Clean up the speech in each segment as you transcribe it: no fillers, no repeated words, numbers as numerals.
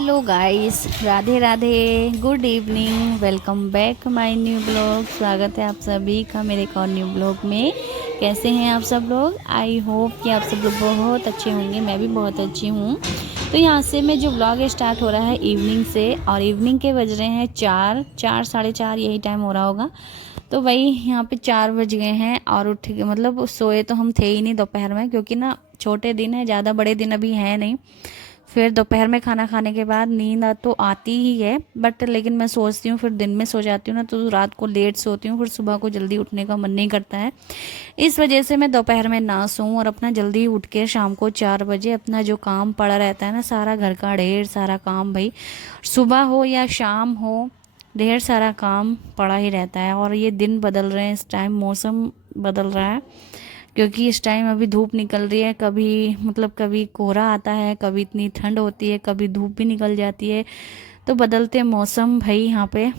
Hello guys, Radhe Radhe, good evening, welcome back my new blog. स्वागत है आप सभी का मेरे एक और न्यू ब्लॉग में। कैसे हैं आप सब लोग? आई होप कि आप सब लोग बहुत अच्छे होंगे। मैं भी बहुत अच्छी हूँ। तो यहाँ से मैं जो ब्लॉग स्टार्ट हो रहा है इवनिंग से, और इवनिंग के बज रहे हैं 4 साढ़े 4 यही टाइम हो रहा होगा। तो वही यहाँ पे 4 बज गए हैं और उठ के मतलब सोए तो हम थे ही नहीं दोपहर में, क्योंकि ना छोटे दिन है, ज़्यादा बड़े दिन अभी है नहीं। फिर दोपहर में खाना खाने के बाद नींद तो आती ही है, बट लेकिन मैं सोचती हूँ फिर दिन में सो जाती हूँ ना, तो रात को लेट सोती हूँ, फिर सुबह को जल्दी उठने का मन नहीं करता है। इस वजह से मैं दोपहर में ना सोऊं और अपना जल्दी उठ के शाम को 4 बजे अपना जो काम पड़ा रहता है ना, सारा घर का ढेर सारा काम, भाई सुबह हो या शाम हो, ढेर सारा काम पड़ा ही रहता है। और ये दिन बदल रहे हैं, इस टाइम मौसम बदल रहा है, क्योंकि इस टाइम अभी धूप निकल रही है। कभी मतलब कभी कोहरा आता है, कभी इतनी ठंड होती है, कभी धूप भी निकल जाती है। तो बदलते मौसम भाई, यहाँ पे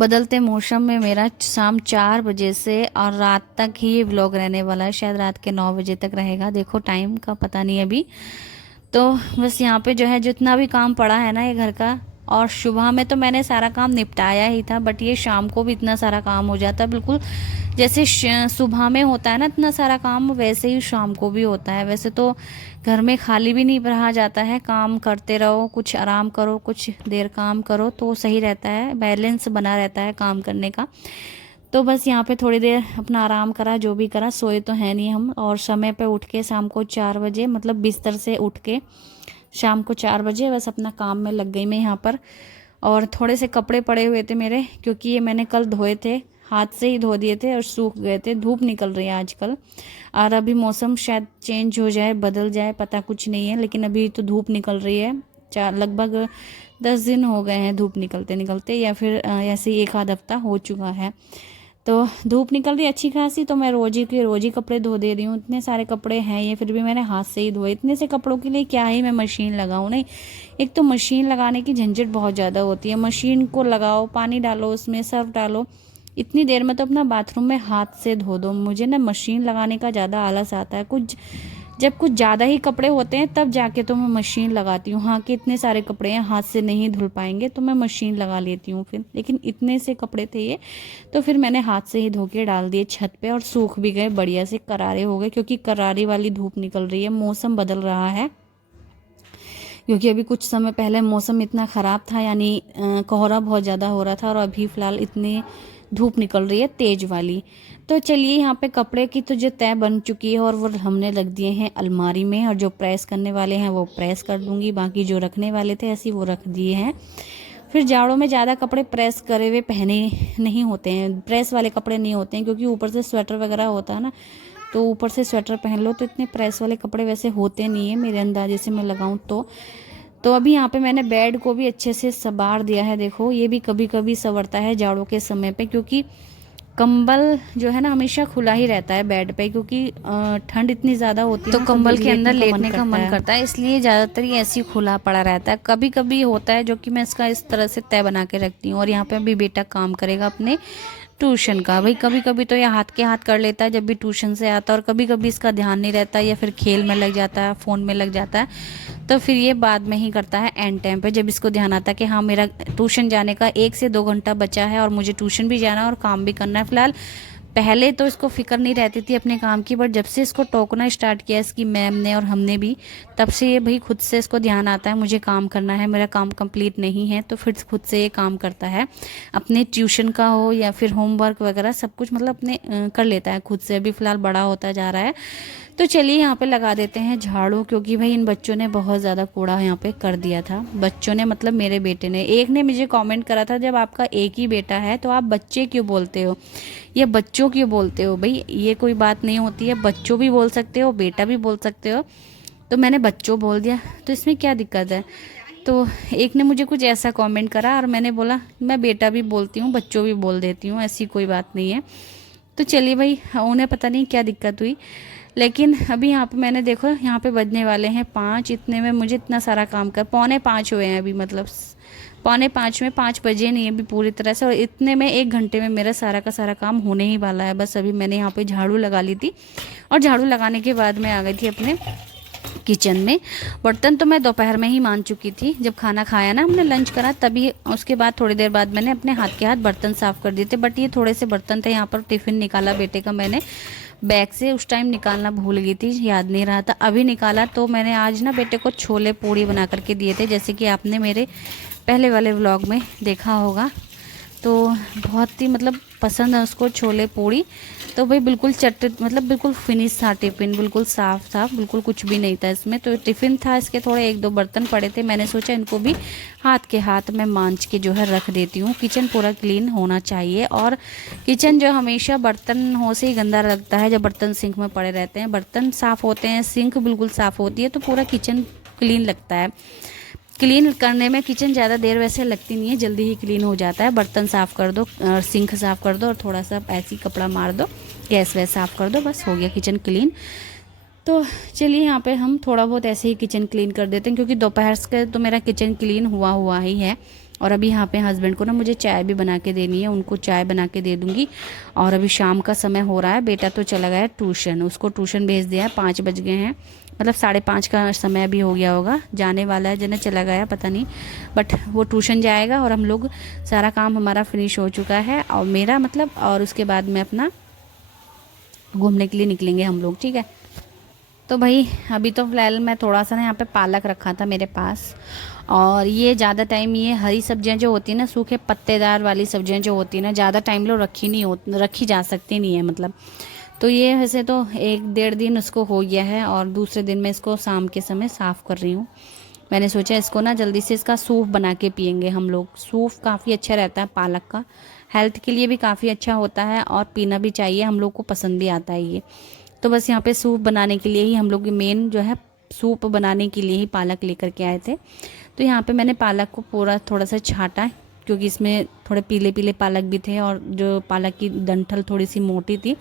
बदलते मौसम में मेरा शाम 4 बजे से और रात तक ही ये व्लॉग रहने वाला है। शायद रात के 9 बजे तक रहेगा, देखो टाइम का पता नहीं अभी। तो बस यहाँ पे जो है जितना भी काम पड़ा है ना ये घर का, और सुबह में तो मैंने सारा काम निपटाया ही था, बट ये शाम को भी इतना सारा काम हो जाता है, बिल्कुल जैसे सुबह में होता है ना इतना सारा काम, वैसे ही शाम को भी होता है। वैसे तो घर में खाली भी नहीं रहा जाता है, काम करते रहो, कुछ आराम करो, कुछ देर काम करो, तो सही रहता है, बैलेंस बना रहता है काम करने का। तो बस यहाँ पे थोड़ी देर अपना आराम करा, जो भी करा, सोए तो है नहीं हम। और समय पे उठ के शाम को 4 बजे मतलब बिस्तर से उठ के शाम को 4 बजे बस अपना काम में लग गई मैं यहाँ पर। और थोड़े से कपड़े पड़े हुए थे मेरे, क्योंकि ये मैंने कल धोए थे, हाथ से ही धो दिए थे और सूख गए थे। धूप निकल रही है आजकल, और अभी मौसम शायद चेंज हो जाए, बदल जाए, पता कुछ नहीं है, लेकिन अभी तो धूप निकल रही है। लगभग 10 दिन हो गए हैं धूप निकलते निकलते, या फिर ऐसे ही 1 आध हफ्ता हो चुका है। तो धूप निकल रही है अच्छी खासी, तो मैं रोज ही कपड़े धो दे रही हूँ। इतने सारे कपड़े हैं ये, फिर भी मैंने हाथ से ही धोए। इतने से कपड़ों के लिए क्या ही मैं मशीन लगाऊँ? नहीं, एक तो मशीन लगाने की झंझट बहुत ज़्यादा होती है। मशीन को लगाओ, पानी डालो, उसमें सर्फ डालो, इतनी देर में तो अपना बाथरूम में हाथ से धो दो। मुझे ना मशीन लगाने का ज़्यादा आलस आता है। जब कुछ ज़्यादा ही कपड़े होते हैं तब जाके तो मैं मशीन लगाती हूँ। हाँ कि इतने सारे कपड़े हैं, हाथ से नहीं धुल पाएंगे, तो मैं मशीन लगा लेती हूँ फिर। लेकिन इतने से कपड़े थे ये, तो फिर मैंने हाथ से ही धो के डाल दिए छत पे, और सूख भी गए, बढ़िया से करारे हो गए, क्योंकि करारी वाली धूप निकल रही है, मौसम बदल रहा है। क्योंकि अभी कुछ समय पहले मौसम इतना ख़राब था, यानी कोहरा बहुत ज़्यादा हो रहा था, और अभी फ़िलहाल इतनी धूप निकल रही है तेज वाली। तो चलिए, यहाँ पे कपड़े की तो जो तय बन चुकी है, और वो हमने रख दिए हैं अलमारी में, और जो प्रेस करने वाले हैं वो प्रेस कर दूंगी, बाकी जो रखने वाले थे ऐसे वो रख दिए हैं। फिर जाड़ों में ज़्यादा कपड़े प्रेस करे हुए पहने नहीं होते हैं, प्रेस वाले कपड़े नहीं होते हैं, क्योंकि ऊपर से स्वेटर वगैरह होता है ना, तो ऊपर से स्वेटर पहन लो, तो इतने प्रेस वाले कपड़े वैसे होते नहीं है मेरे अंदाजे से मैं लगाऊं तो अभी यहाँ पे मैंने बेड को भी अच्छे से संवार दिया है। देखो, ये भी कभी कभी संवरता है जाड़ों के समय पे, क्योंकि कंबल जो है ना हमेशा खुला ही रहता है बेड पे, क्योंकि ठंड इतनी ज़्यादा होती है, तो कंबल के अंदर लेटने का मन करता है, इसलिए ज़्यादातर ये ऐसे ही खुला पड़ा रहता है। कभी कभी होता है जो कि मैं इसका इस तरह से तय बना के रखती हूँ। और यहाँ पे अभी बेटा काम करेगा अपने ट्यूशन का। भाई कभी कभी तो ये हाथ के हाथ कर लेता है जब भी ट्यूशन से आता है, और कभी कभी इसका ध्यान नहीं रहता, या फिर खेल में लग जाता है, फ़ोन में लग जाता है, तो फिर ये बाद में ही करता है एंड टाइम पे, जब इसको ध्यान आता है कि हाँ मेरा ट्यूशन जाने का 1 से 2 घंटा बचा है, और मुझे ट्यूशन भी जाना है और काम भी करना है। फिलहाल पहले तो इसको फिक्र नहीं रहती थी अपने काम की, बट जब से इसको टोकना स्टार्ट किया इसकी मैम ने और हमने भी, तब से ये भाई खुद से इसको ध्यान आता है मुझे काम करना है, मेरा काम कंप्लीट नहीं है, तो फिर खुद से ये काम करता है। अपने ट्यूशन का हो या फिर होमवर्क वगैरह सब कुछ मतलब अपने कर लेता है खुद से। अभी फ़िलहाल बड़ा होता जा रहा है। तो चलिए यहाँ पे लगा देते हैं झाड़ू, क्योंकि भाई इन बच्चों ने बहुत ज़्यादा कूड़ा यहाँ पे कर दिया था। बच्चों ने मतलब मेरे बेटे ने। एक ने मुझे कमेंट करा था, जब आपका एक ही बेटा है तो आप बच्चे क्यों बोलते हो, या बच्चों क्यों बोलते हो? भाई ये कोई बात नहीं होती है, बच्चों भी बोल सकते हो, बेटा भी बोल सकते हो। तो मैंने बच्चों बोल दिया, तो इसमें क्या दिक्कत है? तो एक ने मुझे कुछ ऐसा कमेंट करा, और मैंने बोला मैं बेटा भी बोलती हूँ, बच्चों भी बोल देती हूँ, ऐसी कोई बात नहीं है। तो चलिए भाई, उन्हें पता नहीं क्या दिक्कत हुई। लेकिन अभी यहाँ पे मैंने देखो, यहाँ पे बजने वाले हैं 5, इतने में मुझे इतना सारा काम कर, 4:45 हुए हैं अभी, मतलब 4:45 में, 5 बजे नहीं अभी पूरी तरह से, और इतने में 1 घंटे में मेरा सारा का सारा काम होने ही वाला है। बस अभी मैंने यहाँ पे झाड़ू लगा ली थी, और झाड़ू लगाने के बाद मैं आ गई थी अपने किचन में। बर्तन तो मैं दोपहर में ही मान चुकी थी, जब खाना खाया ना हमने, लंच करा तभी। उसके बाद थोड़ी देर बाद मैंने अपने हाथ के हाथ बर्तन साफ़ कर दिए थे। बट ये थोड़े से बर्तन थे, यहाँ पर टिफ़िन निकाला बेटे का मैंने बैग से, उस टाइम निकालना भूल गई थी, याद नहीं रहा था, अभी निकाला। तो मैंने आज ना बेटे को छोले पूड़ी बना करके दिए थे, जैसे कि आपने मेरे पहले वाले व्लॉग में देखा होगा। तो बहुत ही मतलब पसंद है उसको छोले पूड़ी। तो भाई बिल्कुल मतलब बिल्कुल फिनिश था टिफ़िन, बिल्कुल साफ़ था, बिल्कुल कुछ भी नहीं था इसमें। तो टिफ़िन था, इसके थोड़े एक दो बर्तन पड़े थे, मैंने सोचा इनको भी हाथ के हाथ में मांज के जो है रख देती हूँ। किचन पूरा क्लीन होना चाहिए, और किचन जो हमेशा बर्तन हो से ही गंदा लगता है, जब बर्तन सिंक में पड़े रहते हैं। बर्तन साफ़ होते हैं, सिंक बिल्कुल साफ़ होती है, तो पूरा किचन क्लीन लगता है। क्लीन करने में किचन ज़्यादा देर वैसे लगती नहीं है, जल्दी ही क्लीन हो जाता है। बर्तन साफ़ कर दो, सिंक साफ़ कर दो, और थोड़ा सा ऐसे ही कपड़ा मार दो, गैस वैस साफ़ कर दो, बस हो गया किचन क्लीन। तो चलिए यहाँ पे हम थोड़ा बहुत ऐसे ही किचन क्लीन कर देते हैं, क्योंकि दोपहर से तो मेरा किचन क्लीन हुआ ही है। और अभी यहाँ पे हस्बैंड को ना मुझे चाय भी बना के देनी है, उनको चाय बना के दे दूँगी। और अभी शाम का समय हो रहा है, बेटा तो चला गया है ट्यूशन, उसको ट्यूशन भेज दिया है, 5 बज गए हैं, मतलब 5:30 का समय अभी हो गया होगा, जाने वाला है, जने चला गया पता नहीं, बट वो ट्यूशन जाएगा। और हम लोग सारा काम हमारा फिनिश हो चुका है, और मेरा मतलब, और उसके बाद में अपना घूमने के लिए निकलेंगे हम लोग, ठीक है। तो भाई अभी तो फ़िलहाल मैं थोड़ा सा ना यहाँ पे पालक रखा था मेरे पास, और ये ज़्यादा टाइम, ये हरी सब्जियाँ जो होती हैं ना, सूखे पत्तेदार वाली सब्जियाँ जो होती हैं ना, ज़्यादा टाइम लोग रखी जा सकती नहीं है मतलब। तो ये वैसे तो 1-1.5 दिन उसको हो गया है, और दूसरे दिन मैं इसको शाम के समय साफ़ कर रही हूँ। मैंने सोचा इसको ना जल्दी से इसका सूप बना के पियेंगे हम लोग। सूप काफ़ी अच्छा रहता है पालक का, हेल्थ के लिए भी काफ़ी अच्छा होता है, और पीना भी चाहिए, हम लोग को पसंद भी आता है ये। तो बस यहाँ पे सूप बनाने के लिए ही हम लोग मेन जो है, सूप बनाने के लिए ही पालक लेकर के आए थे। तो यहाँ पे मैंने पालक को पूरा थोड़ा सा छाटा, क्योंकि इसमें थोड़े पीले पीले पालक भी थे, और जो पालक की डंठल थोड़ी सी मोटी थी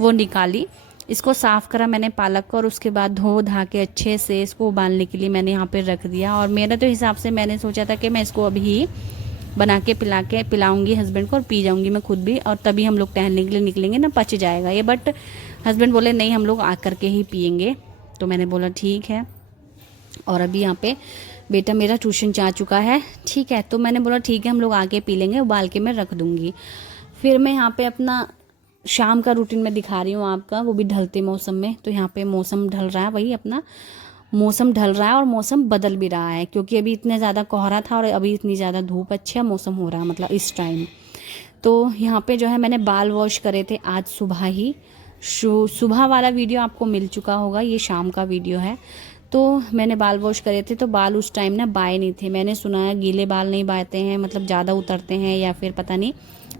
वो निकाली। इसको साफ़ करा मैंने पालक को, और उसके बाद धो धा के अच्छे से इसको उबालने के लिए मैंने यहाँ पे रख दिया। और मेरा तो हिसाब से मैंने सोचा था कि मैं इसको अभी बना के पिलाऊंगी हस्बैंड को, और पी जाऊंगी मैं खुद भी, और तभी हम लोग टहलने के लिए निकलेंगे ना, पच जाएगा ये। बट हस्बैंड बोले नहीं, हम लोग आकर के ही पियेंगे। तो मैंने बोला ठीक है। और अभी यहाँ पे बेटा मेरा ट्यूशन जा चुका है, ठीक है। तो मैंने बोला ठीक है, हम लोग आके पी लेंगे, उबाल के मैं रख दूँगी। फिर मैं यहाँ पे अपना शाम का रूटीन में दिखा रही हूँ आपका, वो भी ढलते मौसम में। तो यहाँ पे मौसम ढल रहा है, वही अपना मौसम ढल रहा है, और मौसम बदल भी रहा है, क्योंकि अभी इतने ज़्यादा कोहरा था और अभी इतनी ज़्यादा धूप, अच्छा मौसम हो रहा है मतलब इस टाइम। तो यहाँ पे जो है मैंने बाल वॉश करे थे आज सुबह ही। सुबह वाला वीडियो आपको मिल चुका होगा, ये शाम का वीडियो है। तो मैंने बाल वॉश करे थे, तो बाल उस टाइम ना बाए नहीं थे। मैंने सुना है गीले बाल नहीं बाएते हैं, मतलब ज़्यादा उतरते हैं, या फिर पता नहीं,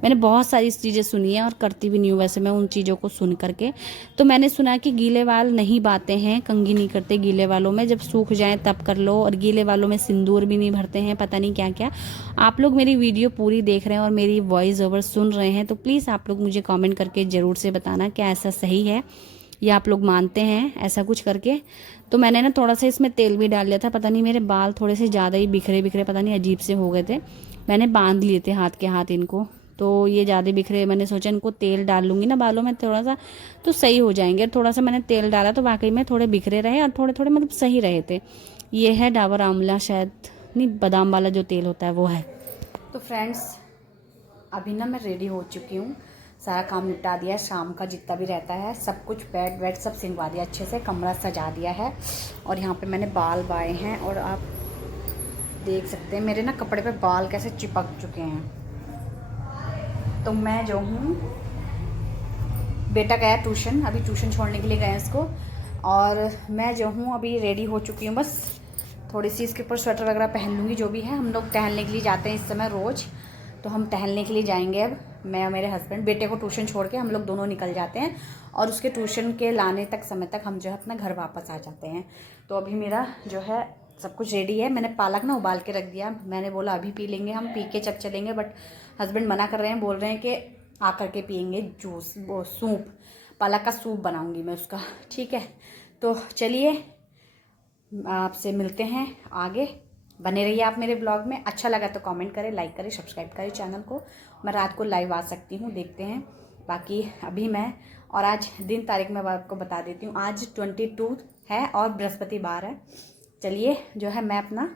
मैंने बहुत सारी चीज़ें सुनी है, और करती भी नहीं हूँ वैसे मैं उन चीज़ों को सुन करके। तो मैंने सुना कि गीले बाल नहीं बाते हैं, कंघी नहीं करते गीले बालों में, जब सूख जाए तब कर लो, और गीले बालों में सिंदूर भी नहीं भरते हैं, पता नहीं क्या क्या। आप लोग मेरी वीडियो पूरी देख रहे हैं और मेरी वॉइस ओवर सुन रहे हैं, तो प्लीज़ आप लोग मुझे कमेंट करके ज़रूर से बताना क्या ऐसा सही है, या आप लोग मानते हैं ऐसा कुछ करके। तो मैंने ना थोड़ा सा इसमें तेल भी डाल लिया था, पता नहीं मेरे बाल थोड़े से ज़्यादा ही बिखरे बिखरे, पता नहीं अजीब से हो गए थे। मैंने बांध लिए थे हाथ के हाथ इनको, तो ये ज़्यादा बिखरे, मैंने सोचा इनको तेल डाल लूँगी ना बालों में थोड़ा सा, तो सही हो जाएंगे। थोड़ा सा मैंने तेल डाला तो वाकई में थोड़े बिखरे रहे, और थोड़े थोड़े मतलब सही रहे थे। ये है डाबर आंवला, शायद नहीं, बादाम वाला जो तेल होता है वो है। तो फ्रेंड्स अभी ना मैं रेडी हो चुकी हूँ, सारा काम निपटा दिया है, शाम का जितना भी रहता है सब कुछ, बेड वेड सब सिंगवा दिया अच्छे से, कमरा सजा दिया है। और यहाँ पे मैंने बाल बाए हैं, और आप देख सकते हैं मेरे ना कपड़े पे बाल कैसे चिपक चुके हैं। तो मैं जो हूँ, बेटा गया ट्यूशन, अभी ट्यूशन छोड़ने के लिए गए इसको, और मैं जो हूँ अभी रेडी हो चुकी हूँ। बस थोड़ी सी इसके ऊपर स्वेटर वगैरह पहन लूँगी, जो भी है। हम लोग टहलने के लिए जाते हैं इस समय रोज़, तो हम टहलने के लिए जाएंगे अब, मैं और मेरे हस्बैंड। बेटे को ट्यूशन छोड़ के हम लोग दोनों निकल जाते हैं, और उसके ट्यूशन के लाने तक समय तक हम जो है अपना घर वापस आ जाते हैं। तो अभी मेरा जो है सब कुछ रेडी है। मैंने पालक ना उबाल के रख दिया, मैंने बोला अभी पी लेंगे, हम पी के जब चलेंगे, बट हस्बैंड मना कर रहे हैं, बोल रहे हैं कि आ करके पियेंगे जूस, वो सूप, पालक का सूप बनाऊंगी मैं उसका, ठीक है। तो चलिए आपसे मिलते हैं आगे, बने रहिए आप मेरे ब्लॉग में। अच्छा लगा तो कमेंट करें, लाइक करें, सब्सक्राइब करें चैनल को। मैं रात को लाइव आ सकती हूँ, देखते हैं। बाकी अभी मैं, और आज दिन तारीख मैं आपको बता देती हूँ, आज 22 है और बृहस्पतिवार है। चलिए जो है मैं अपना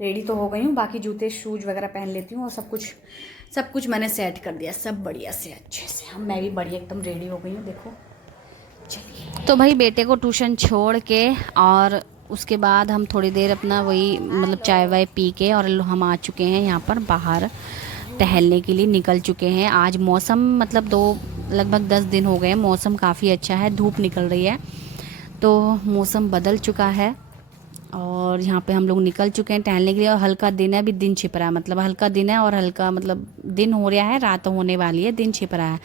रेडी तो हो गई हूँ, बाकी जूते शूज वगैरह पहन लेती हूँ और सब कुछ मैंने सेट कर दिया, सब बढ़िया से अच्छे से। हम मैं भी बढ़िया एकदम रेडी हो गई हूँ, देखो। चलिए तो भाई बेटे को ट्यूशन छोड़ के और उसके बाद हम थोड़ी देर अपना वही मतलब चाय वाय पी के और हम आ चुके हैं यहाँ पर बाहर टहलने के लिए, निकल चुके हैं। आज मौसम मतलब लगभग 10 दिन हो गए, मौसम काफ़ी अच्छा है, धूप निकल रही है तो मौसम बदल चुका है और यहाँ पे हम लोग निकल चुके हैं टहलने के लिए। और हल्का दिन है, अभी दिन छिप रहा है, मतलब हल्का दिन है और हल्का मतलब दिन हो रहा है, रात होने वाली है, दिन छिप रहा है।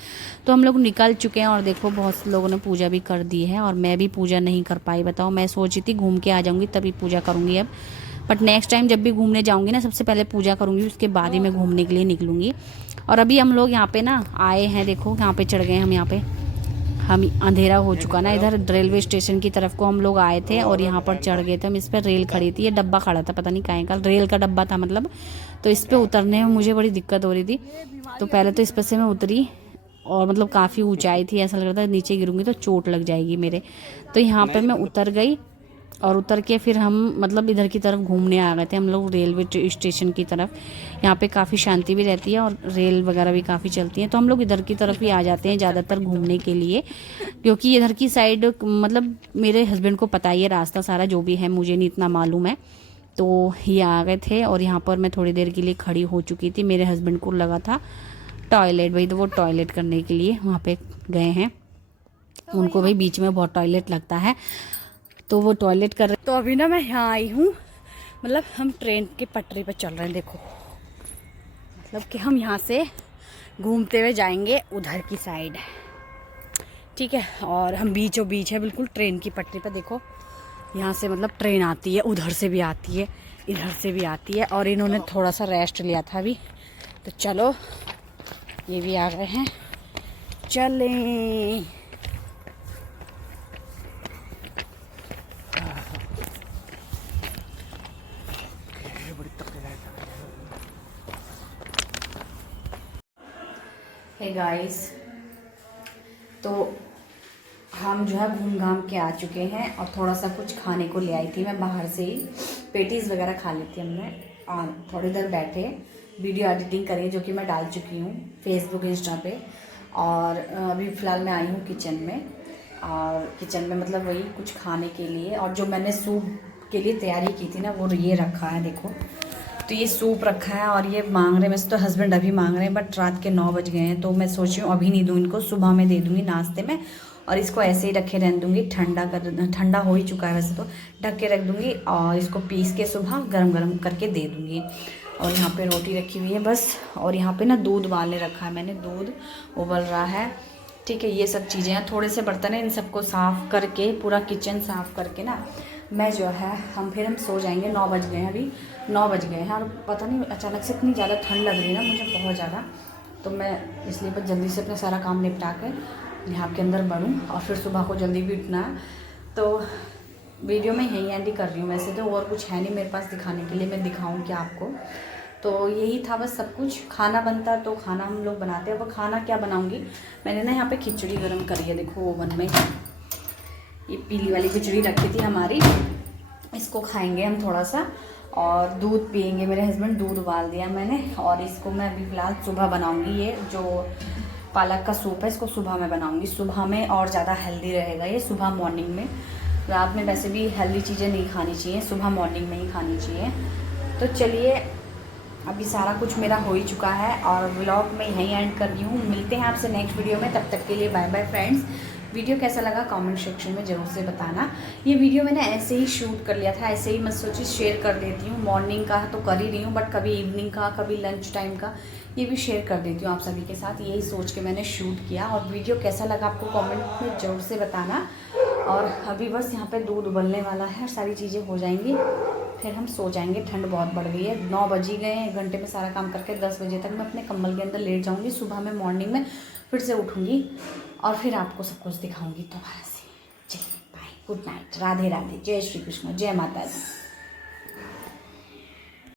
तो हम लोग निकल चुके हैं और देखो बहुत से लोगों ने पूजा भी कर दी है और मैं भी पूजा नहीं कर पाई। बताओ, मैं सोची थी घूम के आ जाऊँगी तभी पूजा करूँगी अब, बट नेक्स्ट टाइम जब भी घूमने जाऊँगी ना सबसे पहले पूजा करूँगी, उसके बाद ही मैं घूमने के लिए निकलूँगी। और अभी हम लोग यहाँ पे ना आए हैं, देखो यहाँ पे चढ़ गए हम, यहाँ पे हम अंधेरा हो चुका ना, इधर रेलवे स्टेशन की तरफ को हम लोग आए थे और यहाँ पर चढ़ गए थे हम। इस पर रेल खड़ी थी, ये डब्बा खड़ा था, पता नहीं काहे का रेल का डब्बा था मतलब, तो इस पर उतरने में मुझे बड़ी दिक्कत हो रही थी। तो पहले तो इस पर से मैं उतरी और मतलब काफ़ी ऊंचाई थी, ऐसा लग रहा था नीचे गिरूंगी तो चोट लग जाएगी मेरे। तो यहाँ पर मैं उतर गई और उतर के फिर हम मतलब इधर की तरफ घूमने आ गए थे हम लोग, रेलवे स्टेशन की तरफ। यहाँ पे काफ़ी शांति भी रहती है और रेल वगैरह भी काफ़ी चलती हैं, तो हम लोग इधर की तरफ ही आ जाते हैं ज़्यादातर घूमने के लिए, क्योंकि इधर की साइड मतलब मेरे हस्बैंड को पता ही है रास्ता सारा, जो भी है मुझे नहीं इतना मालूम है। तो ये आ गए थे और यहाँ पर मैं थोड़ी देर के लिए खड़ी हो चुकी थी। मेरे हस्बैंड को लगा था टॉयलेट, भाई तो वो टॉयलेट करने के लिए वहाँ पे गए हैं, उनको भाई बीच में बहुत टॉयलेट लगता है तो वो टॉयलेट कर रहे। तो अभी ना मैं यहाँ आई हूँ, मतलब हम ट्रेन की पटरी पर चल रहे हैं, देखो मतलब कि हम यहाँ से घूमते हुए जाएंगे उधर की साइड, ठीक है। और हम बीचों बीच है बिल्कुल ट्रेन की पटरी पर, देखो यहाँ से मतलब ट्रेन आती है, उधर से भी आती है, इधर से भी आती है। और इन्होंने थोड़ा सा रेस्ट लिया था अभी, तो चलो ये भी आ गए हैं, चलें। हे गाइस, तो हम जो है घूम घाम के आ चुके हैं और थोड़ा सा कुछ खाने को ले आई थी मैं बाहर से ही, पेटीज़ वगैरह खा ली थी हमने और थोड़ी देर बैठे वीडियो एडिटिंग करी जो कि मैं डाल चुकी हूँ फेसबुक इंस्टा पे। और अभी फ़िलहाल मैं आई हूँ किचन में, और किचन में मतलब वही कुछ खाने के लिए। और जो मैंने सूप के लिए तैयारी की थी ना वो ये रखा है, देखो तो ये सूप रखा है। और ये मांग रहे हैं, वैसे तो हस्बैंड अभी मांग रहे हैं बट रात के 9 बज गए हैं, तो मैं सोच रही हूँ अभी नहीं दूँ इनको, सुबह में दे दूँगी नाश्ते में। और इसको ऐसे ही रखे रहने दूँगी, ठंडा हो ही चुका है वैसे तो, ढक के रख दूँगी और इसको पीस के सुबह गरम गरम करके दे दूँगी। और यहाँ पे रोटी रखी हुई है बस, और यहाँ पे ना दूध उबालने रखा है मैंने, दूध उबल रहा है, ठीक है। ये सब चीज़ें हैं, थोड़े से बर्तन हैं, इन सबको साफ़ करके पूरा किचन साफ़ करके ना मैं जो है हम सो जाएंगे। 9 बज गए हैं, अभी 9 बज गए हैं और पता नहीं अचानक से इतनी ज़्यादा ठंड लग रही है ना मुझे, बहुत ज़्यादा, तो मैं इसलिए बस जल्दी से अपना सारा काम निपटा कर यहाँ के अंदर बढ़ूँ और फिर सुबह को जल्दी भी उठना है। तो वीडियो में यही एंड ही कर रही हूँ, वैसे तो और कुछ है नहीं मेरे पास दिखाने के लिए, मैं दिखाऊँ क्या आपको। तो यही था बस सब कुछ। खाना बनता तो खाना हम लोग बनाते हैं, अब खाना क्या बनाऊँगी, मैंने ना यहाँ पे खिचड़ी गर्म करी है, देखो ओवन में ये पीली वाली खिचड़ी रखी थी हमारी, इसको खाएंगे हम थोड़ा सा और दूध पियेंगे। मेरे हस्बैंड दूध उबाल दिया मैंने, और इसको मैं अभी फ़िलहाल सुबह बनाऊंगी। ये जो पालक का सूप है इसको सुबह में बनाऊंगी, सुबह में और ज़्यादा हेल्दी रहेगा ये, सुबह मॉर्निंग में। रात में वैसे भी हेल्दी चीज़ें नहीं खानी चाहिए, सुबह मॉर्निंग में ही खानी चाहिए। तो चलिए अभी सारा कुछ मेरा हो ही चुका है और व्लॉग में यहीं एंड कर रही हूँ। मिलते हैं आपसे नेक्स्ट वीडियो में, तब तक के लिए बाय बाय फ्रेंड्स। वीडियो कैसा लगा कमेंट सेक्शन में ज़रूर से बताना। ये वीडियो मैंने ऐसे ही शूट कर लिया था, ऐसे ही मैं सोची शेयर कर देती हूँ। मॉर्निंग का तो कर ही रही हूँ बट कभी इवनिंग का, कभी लंच टाइम का ये भी शेयर कर देती हूँ आप सभी के साथ, यही सोच के मैंने शूट किया। और वीडियो कैसा लगा आपको कमेंट में ज़रूर से बताना। और अभी बस यहाँ पे दूध उबलने वाला है, सारी चीज़ें हो जाएंगी फिर हम सो जाएंगे। ठंड बहुत बढ़ गई है, 9 बज ही गए हैं, 1 घंटे में सारा काम करके 10 बजे तक मैं अपने कंबल के अंदर लेट जाऊँगी। सुबह में मॉर्निंग में फिर से उठूँगी और फिर आपको सब कुछ दिखाऊँगी दोबारा से। चलिए bye, good night, Radhe Radhe, जय श्री कृष्ण, जय माता दी।